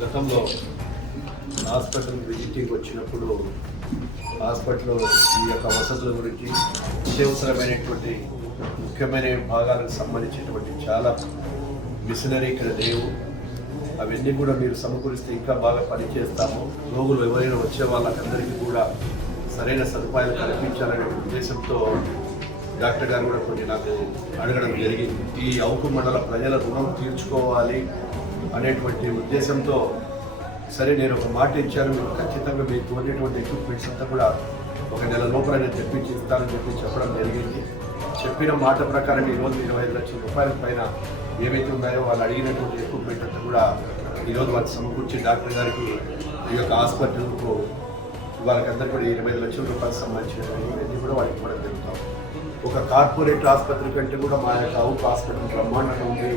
గతంలో hospital visiting వచ్చినప్పుడు హాస్పిటల్లో ఈ యొక్క వసతుల గురించి అత్యవసరమైనటువంటి ముఖ్యమైన భాగాలకు సంబంధించినటువంటి చాలా మిషనరీ ఇక్కడ లేవు. అవన్నీ కూడా మీరు సమకూరిస్తే ఇంకా బాగా పనిచేస్తాము. రోగులు ఎవరైనా వచ్చే వాళ్ళకందరికీ కూడా సరైన సదుపాయాలు కల్పించాలనే ఉద్దేశంతో డాక్టర్ గారు కూడా కొన్ని నాకు అడగడం జరిగింది. ఈ అవుకు మండల ప్రజల రుణం తీర్చుకోవాలి. అనేటువంటి ఉద్దేశంతో సరే నేను ఒక మాట ఇచ్చాను ఖచ్చితంగా మీకు కోరినటువంటి ఎక్విప్మెంట్స్ అంతా కూడా ఒక నెల లోపల నేను తెప్పించి ఇస్తానని చెప్పి చెప్పడం జరిగింది. చెప్పిన మాట ప్రకారం ఈరోజు ఇరవై ఐదు లక్షల రూపాయల పైన ఏవైతే ఉన్నాయో వాళ్ళు అడిగినటువంటి ఎక్విప్మెంట్ అంతా కూడా ఈరోజు వాళ్ళు సమకూర్చి డాక్టర్ గారికి ఈ యొక్క హాస్పిటల్కు వాళ్ళకందరూ కూడా ఇరవై ఐదు లక్షల రూపాయలకు సంబంధించినవి కూడా వాళ్ళకి కూడా జరుగుతాం ఒక కార్పొరేట్ ఆసుపత్రి కంటే కూడా మా యొక్క అవుట్ హాస్పిటల్ బ్రహ్మాండంగా ఉంది.